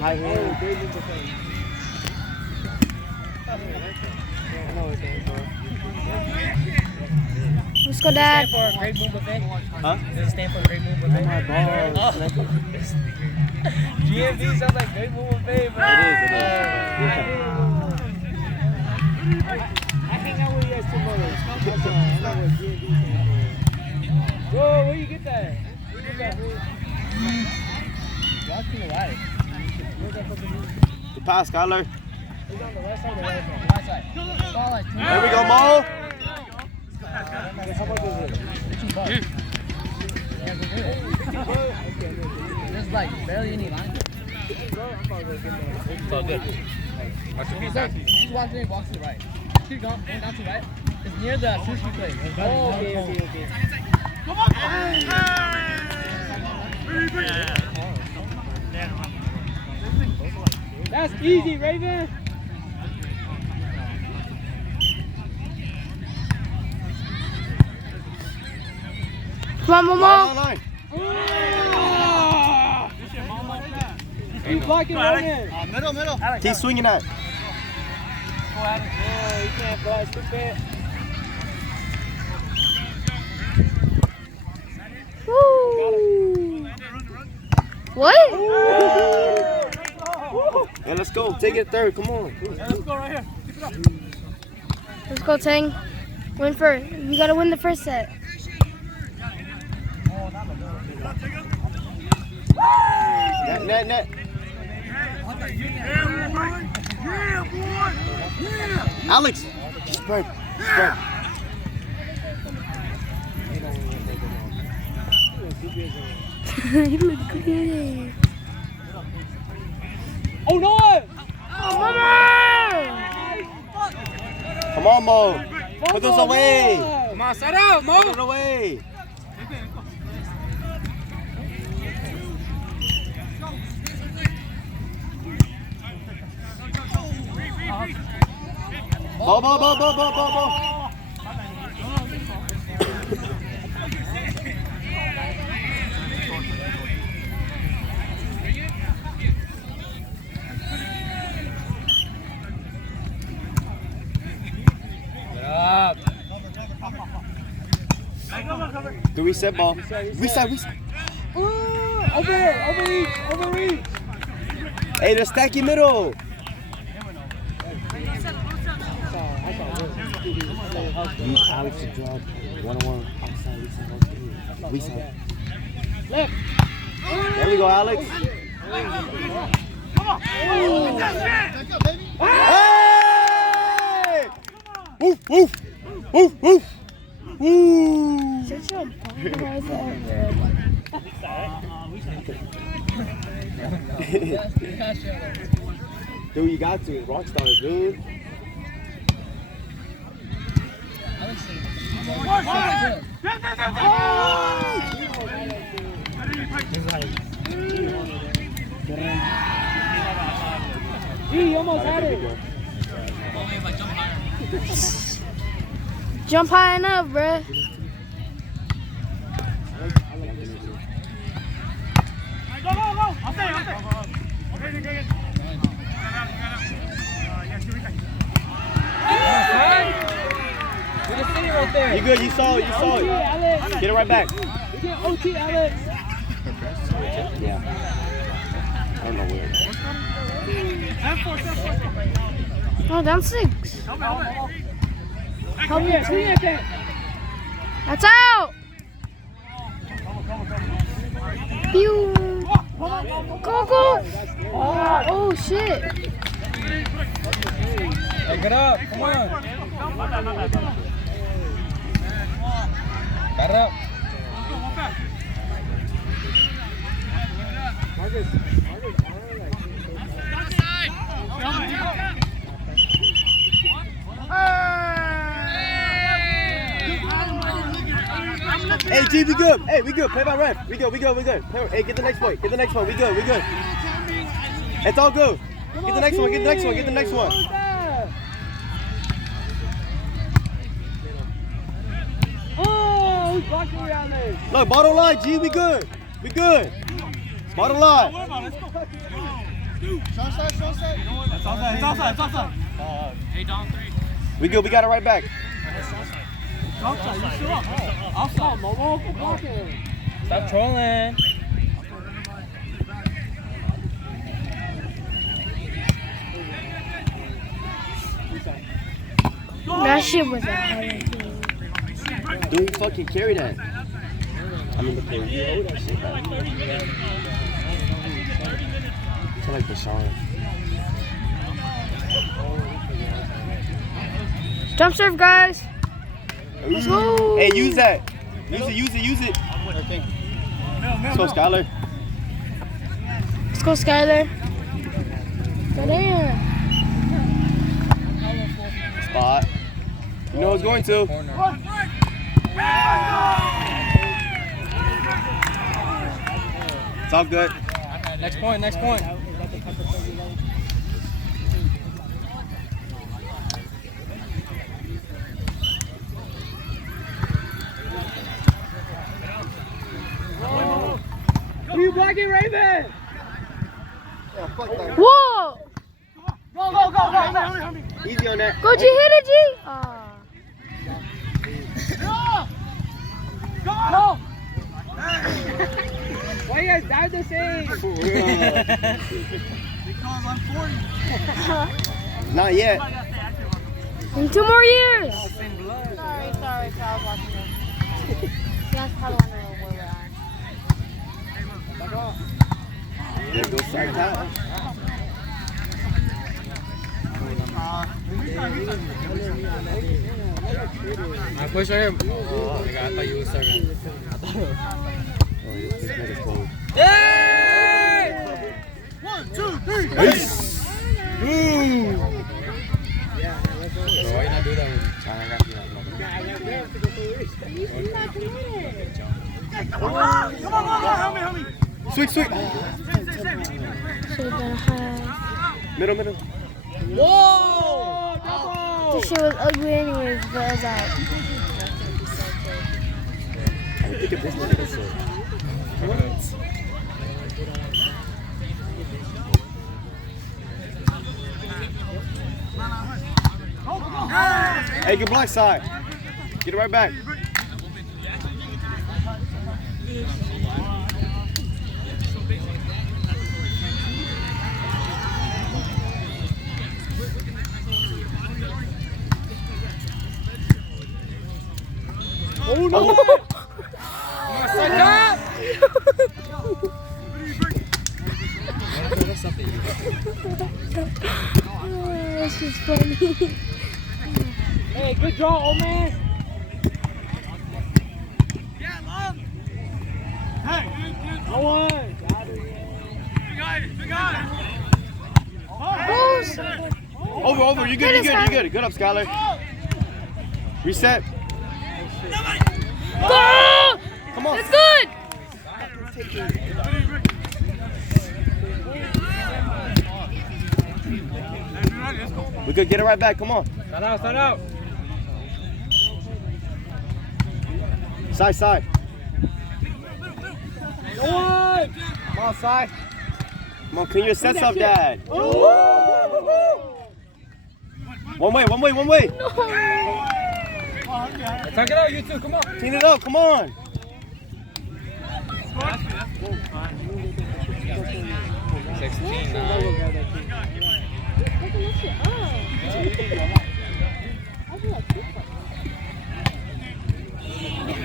High hand. Let's go, Dad. Does it stand for Great Move Buffet? Huh? Does it stand for Great Move Buffet? GMB sounds like Great Move Buffet, bro. It is. I hang out with you guys tomorrow. Whoa, where you get that? Where you get that, fool? Y'all to the right. Where's that fucking move? The pass, Skyler. It's on the right side or the right side? Right side. Ball like There we go, Mo. How much is it? There's like barely any line. It's all good. Just walk in, walk to the right. Keep going, down to the right. It's near the sushi place. Oh, okay. Come on! That's easy, Raven. Come on, Momo. Line. Keep blocking, Raven. Middle. Keep swinging that. Oh, you can't block, stupid. Woo. What? Yeah, let's go. Take it third. Come on. Let's go right here. Keep it up. Let's go, Tang. Win first. You gotta win the first set. Net. Yeah, boy. Yeah. Alex. Spread. You look good. Oh, no! Come on, Mo. Put those away. Come on, set out, Mo. Put it away. Ball. Do we set ball? We set. Overreach. Hey, the stacky middle. Use Alex to drop one-on-one outside. We side. Left. There we go, Alex. Come on. Hey! Woof. Woo! Shut your balls up, Dude, you got to. Rockstar, dude. He almost had it. Jump high enough, bruh. Go. I'll stay. Okay. We're just sitting right there. You good? You saw it. OT, Alex. Get it right back. We get OT, Alex. Yeah. I don't know where. Oh, down 6. Come here, swing at that. That's out. Pew. Go. Oh, shit. Hey, get up. Come on. Got it up. Hey, G, we good. Hey, we good. Play by ref. We good. Hey, get the next one. We good. It's all good. Get the next one. Oh, we blocked it, Alex. Look, bottom line, G, we good. Let's Bottom line. Let's go. Short side, short side. It's outside. It's outside. It's outside. Hey, down 3. We good. We got it right back. Outside. You still up. Outside. Momo. Stop trolling. That shit was a headache. Dude, he fucking carry that. I mean, the player. I feel like Deshaun. Jump serve, guys. Let's go. Hey, use that. Use it. Let's go, Skylar. Let's go, Skylar. Get in. Spot. You know it's going to. It's all good. Next point, next point. Who you blocking, Raven? Whoa! Easy on that. Go, G, hit it, G. Go. Why you guys died the same? Because I'm 40. Not yet. In 2 more years. Sorry, I was watching this. That's probably wondering where we're at. There goes side time. I push right here. Oh, my God, I thought you were serving. Oh, this nigga's cold. Yay! 1, 2, 3. Peace. Bro, why you not do that with me? Come on. Help me. Sweet. Should have been high. Middle. Whoa! This shit was ugly anyways, but it was out. I think of this nigga so. Hey, good block side. Get it right back. Oh no! Suck up! That's just funny. Hey, good draw, old man. Hey. No one. Got it. Big guy. Goals. Over. You're good. Good up, Skylar. Reset. Go! Come on. That's good. We could get it right back. Come on. Stand out. Side. No one. Come on, side. Come on, clean your sets up, Dad. One way. Tuck it out, you two. Come on. Clean it up. Come on. 16 now.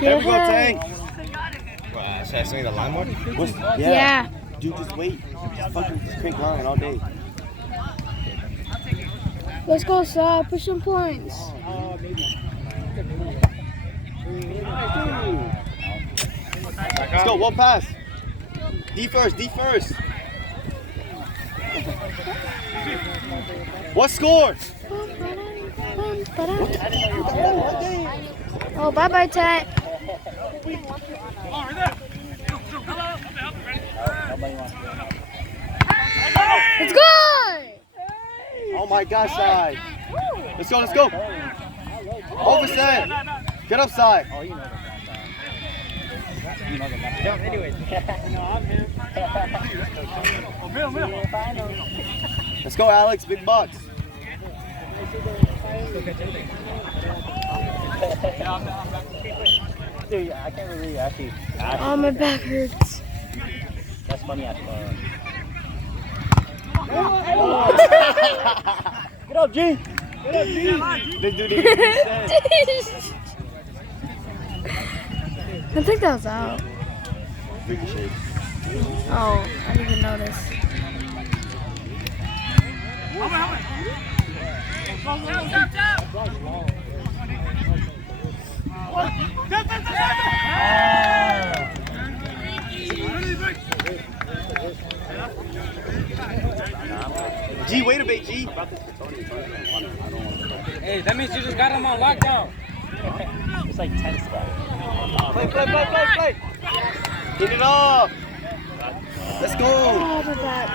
There we go, Yeah. Tank. Should I swing the line more? Yeah. Dude, just wait. Just fucking crank line all day. Let's go, Saw. Push some points. Let's go. One pass. D first. What score? Oh, bye, Tat. It's good. Oh my gosh, side. Let's go. Over side. Get up side. Anyways. Let's go, Alex. Big box. Dude, I can't really actually. Oh, my back hurts. That's funny as fuck. Get up, G. Get up, G. Big dude. I think that was out. Ricochet. Oh, I didn't even notice. G, wait a bit, G. Hey, that means you just got him on lockdown. It's like 10 steps. Play. Get it off. Let's go. Oh, my back.